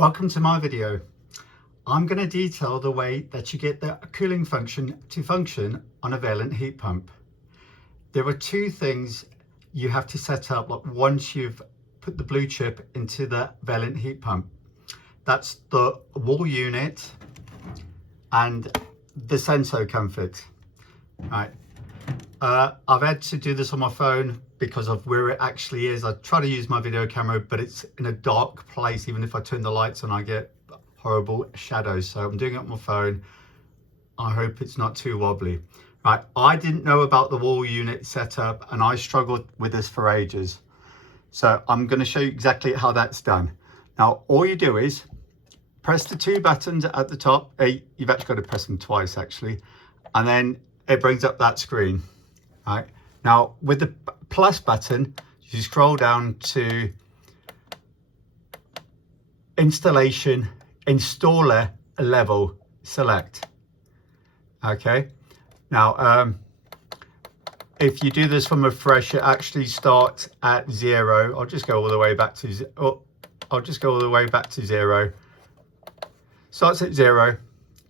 Welcome to my video. I'm going to detail the way that you get the cooling function to function on a Valliant heat pump. There are two things you have to set up once you've put the blue chip into the Valliant heat pump. That's the wall unit and the SensoComfort. Right. I've had to do this on my phone because of where it actually is. I try to use my video camera, but it's in a dark place. Even if I turn the lights on, I get horrible shadows. So I'm doing it on my phone. I hope it's not too wobbly. Right, I didn't know about the wall unit setup and I struggled with this for ages. So I'm going to show you exactly how that's done. Now, all you do is press the two buttons at the top. You've actually got to press them twice actually. And then it brings up that screen. Right. Now with the plus button, you scroll down to installation, installer level, select. Okay. Now, if you do this from a fresh, it actually starts at 0. I'll just go all the way back to zero. Starts at 0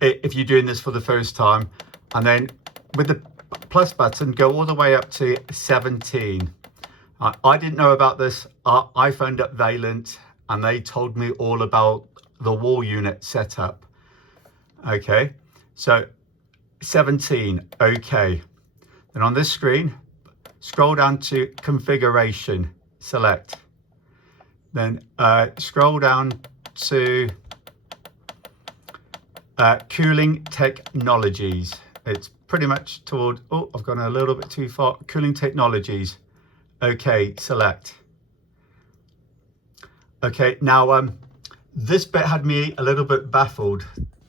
if you're doing this for the first time, and then with the plus button, go all the way up to 17. I didn't know about this. I phoned up Valliant and they told me all about the wall unit setup. Okay, so 17, okay. Then on this screen, scroll down to configuration, select. Then scroll down to cooling technologies. It's pretty much toward, oh, I've gone a little bit too far. Cooling technologies. Okay, select. Okay, now this bit had me a little bit baffled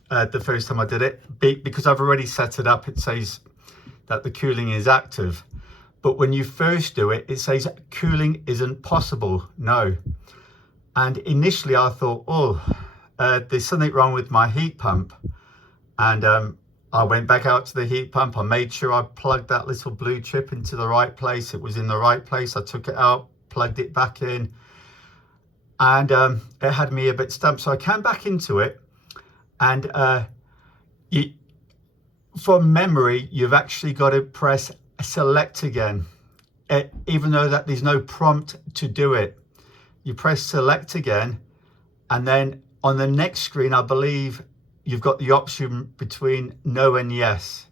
the first time I did it, because I've already set it up. It says that the cooling is active, but when you first do it, it says cooling isn't possible. No. And initially I thought, oh, there's something wrong with my heat pump. And I went back out to the heat pump. I made sure I plugged that little blue chip into the right place. It was in the right place. I took it out, plugged it back in, and it had me a bit stumped. So I came back into it, and from memory, you've actually got to press select again, even though that there's no prompt to do it. You press select again, and then on the next screen, I believe you've got the option between no and yes.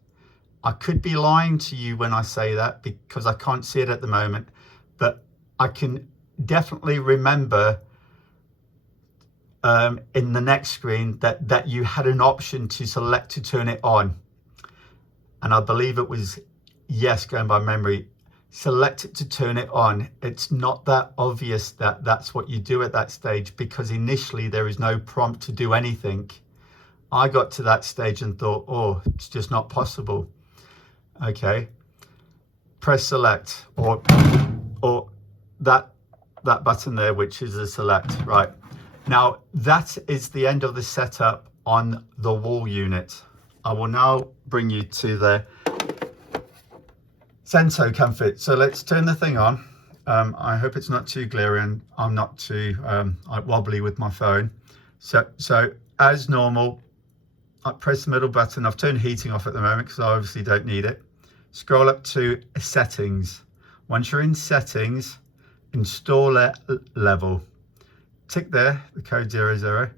I could be lying to you when I say that because I can't see it at the moment, but I can definitely remember in the next screen that you had an option to select to turn it on. And I believe it was yes, going by memory. Select it to turn it on. It's not that obvious that that's what you do at that stage, because initially there is no prompt to do anything. I got to that stage and thought, oh, it's just not possible. Okay, press select, or that button there, which is a select. Right, now that is the end of the setup on the wall unit. I will now bring you to the SensoComfort. So let's turn the thing on. I hope it's not too glaring. I'm not too wobbly with my phone. So as normal, I press the middle button. I've turned heating off at the moment because I obviously don't need it. Scroll up to settings. Once you're in settings, installer level, tick there, the code 00.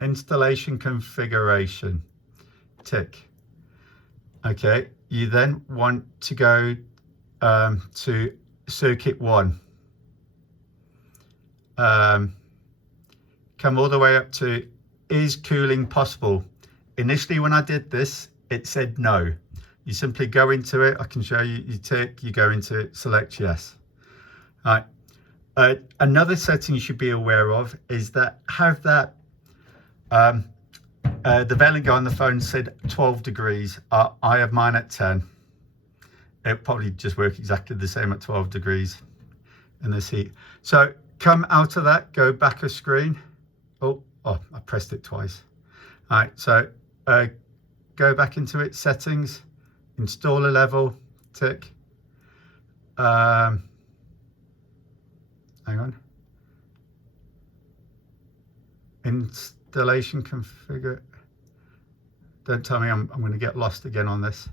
Installation configuration, tick. Okay, you then want to go to circuit 1. Come all the way up to is cooling possible. Initially when I did this, it said no. You simply go into it. I can show you. You tick, you go into it, select yes. All right. Another setting you should be aware of is that have that the Valliant guy on the phone said 12 degrees. I have mine at 10. It'll probably just work exactly the same at 12 degrees in this heat. So come out of that, go back a screen. Oh, I pressed it twice. All right, so go back into it, settings, installer level, tick. Hang on. installation configure. Don't tell me I'm going to get lost again on this.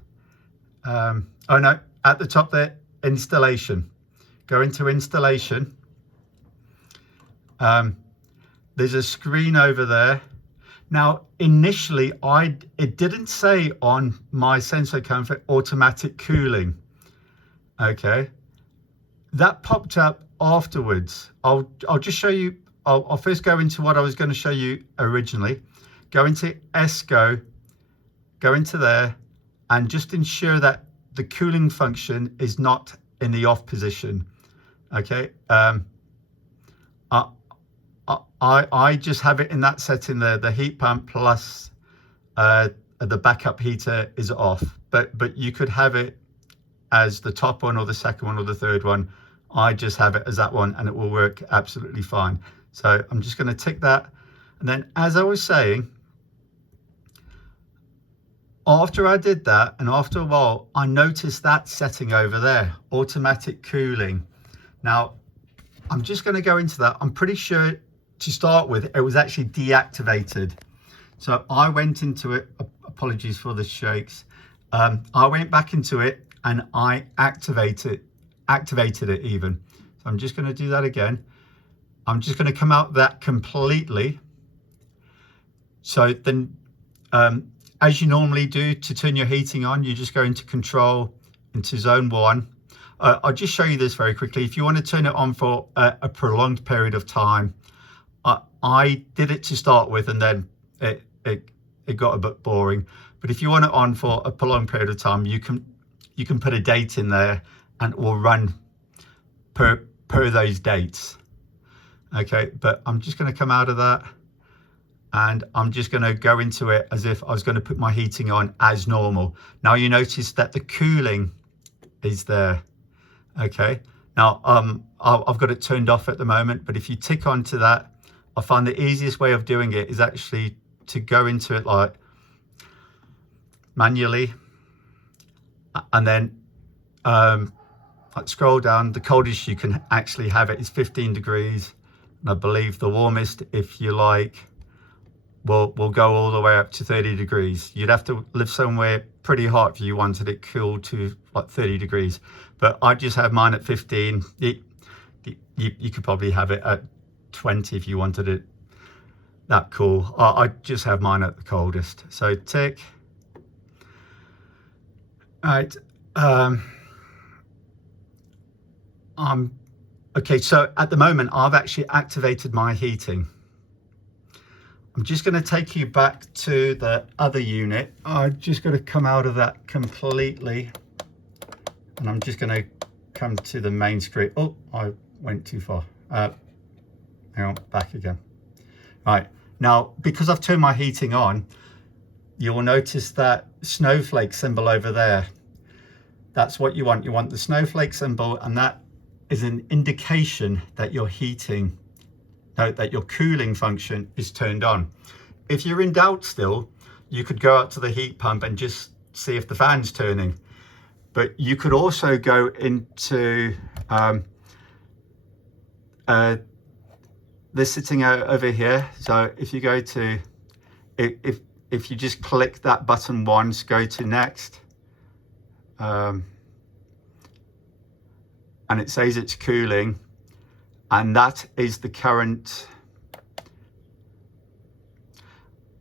Oh no, at the top there, installation. Go into installation. There's a screen over there. Now, initially, it didn't say on my SensoComfort automatic cooling. Okay, that popped up afterwards. I'll just show you. I'll first go into what I was going to show you originally. Go into ESCO, go into there, and just ensure that the cooling function is not in the off position. Okay. I just have it in that setting there. The heat pump plus the backup heater is off, but you could have it as the top one or the second one or the third one. I just have it as that one and it will work absolutely fine. So I'm just going to tick that. And then, as I was saying, after I did that and after a while, I noticed that setting over there, automatic cooling. Now, I'm just going to go into that. I'm pretty sure to start with, it was actually deactivated. So I went into it, apologies for the shakes. I went back into it and I activated it even. So I'm just going to do that again. I'm just going to come out that completely. So then, as you normally do to turn your heating on, you just go into control, into zone 1. I'll just show you this very quickly. If you want to turn it on for a prolonged period of time, I did it to start with, and then it got a bit boring. But if you want it on for a prolonged period of time, you can put a date in there and it will run per those dates. Okay, but I'm just going to come out of that and I'm just going to go into it as if I was going to put my heating on as normal. Now you notice that the cooling is there. Okay, now I've got it turned off at the moment, but if you tick onto that, I find the easiest way of doing it is actually to go into it like manually, and then scroll down. The coldest you can actually have it is 15 degrees, and I believe the warmest, if you like, will go all the way up to 30 degrees. You'd have to live somewhere pretty hot if you wanted it cooled to like 30 degrees, but I just have mine at 15. You could probably have it at 20 if you wanted it that cool. I just have mine at the coldest. So tick. Right. Okay, so at the moment I've actually activated my heating. I'm just going to take you back to the other unit. I've just got to come out of that completely, and I'm just going to come to the main screen. Oh, I went too far. Hang on, back again. Right, now because I've turned my heating on, you will notice that snowflake symbol over there. That's what you want. You want the snowflake symbol, and that is an indication that your heating, that your cooling function is turned on. If you're in doubt still, you could go out to the heat pump and just see if the fan's turning. But you could also go into this sitting out over here. So if you go to, if you just click that button once, go to next, and it says it's cooling, and that is the current.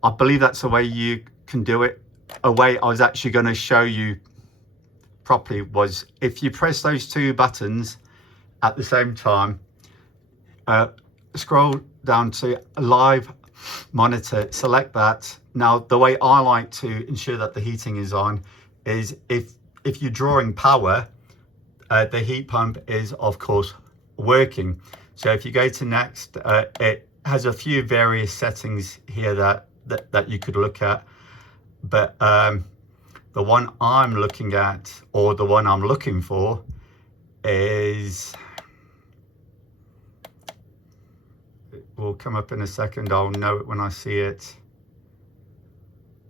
I believe that's the way you can do it. A way I was actually going to show you properly was if you press those two buttons at the same time, scroll down to live monitor, select that. Now the way I like to ensure that the heating is on is if you're drawing power, the heat pump is of course working. So if you go to next, it has a few various settings here that you could look at, but the one I'm looking at, or the one I'm looking for, is, it will come up in a second. I'll know it when I see it.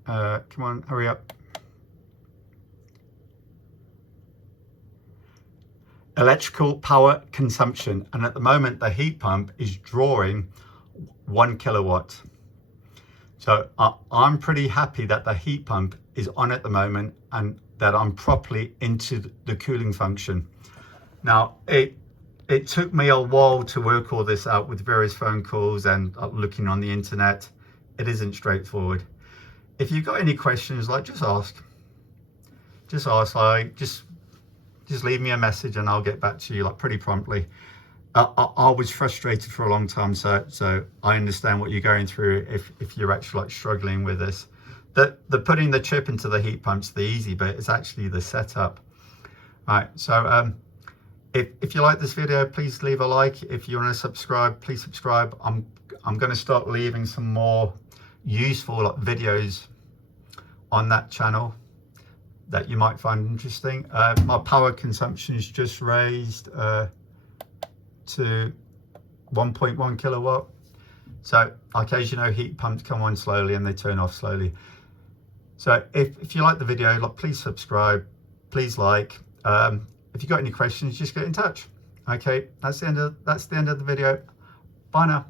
Come on, hurry up. Electrical power consumption, and at the moment the heat pump is drawing 1 kilowatt. So I'm pretty happy that the heat pump is on at the moment and that I'm properly into the cooling function. Now, it took me a while to work all this out with various phone calls and looking on the internet. It isn't straightforward. If you've got any questions, like just ask, like just leave me a message and I'll get back to you like pretty promptly. I was frustrated for a long time, so I understand what you're going through if you're actually like struggling with this. The putting the chip into the heat pump's the easy bit. It's actually the setup. Right, so if you like this video, please leave a like. If you want to subscribe, please subscribe. I'm going to start leaving some more useful like videos on that channel that you might find interesting. My power consumption is just raised to 1.1 kilowatt. So like, as you know, heat pumps come on slowly and they turn off slowly. So if you like the video, like, please subscribe, please like. If you've got any questions, just get in touch. Okay, that's the end of the video. Bye now.